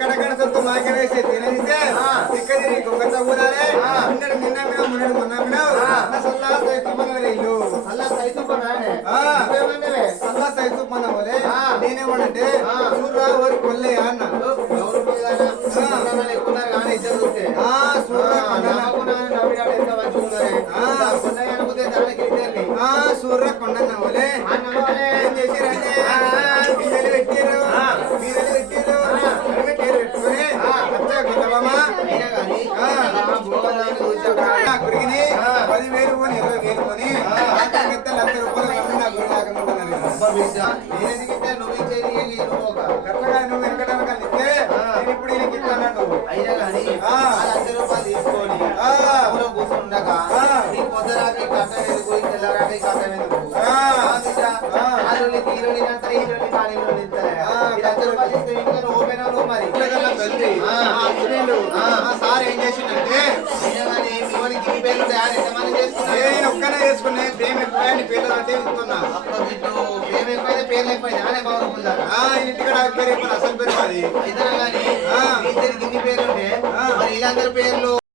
కడకడ సొత్తు మాకే వేసి తినేస్తే ఇక్కడ ఒక ఊరాలే నిన్నడు నిన్న మున్నడు మొన్న సల్లా సైతు మనవరేళ్ళు సల్లా సైతు సల్లా సైతు మనవలే నేనేమంటే సూర్రా ఊరి కొల్లే అన్న ఎక్కున్నారు కానీ ఇద్దరు సూర్ర కొండన్నవలే ఏం చేసిరంటే మీరు పెట్టారు గురిగిని 10,000 కొని 20,000 కొని ₹1,00,000 నా గురి కరెక్ట్గా నువ్వు వెనకడానికి అందిస్తే నేను ఇప్పుడు ఈయనకి ఇస్తాను అయినా కానీ ₹1,00,000 తీసుకొని కూర్చుండగా నీ పొద్దురాక కట్ట ఎందుకు తెల్లరాక కట్ట ఎందుకు సార్ ఏం చేసిందంటే నేను ఒక్కనే చేసుకున్నా ప్రేమ ఎక్కువ పేర్లు అంటే ఇస్తున్నా ప్రేమ ఎక్కువైతే పేర్లు ఎక్కువైతే ఇంటికాడ పేరు చెప్పాను అసలు పేరు అది ఇద్దరు కానీ ఇద్దరికి ఇన్ని పేర్లు ఉంటే మరి ఇలాంటి పేర్లు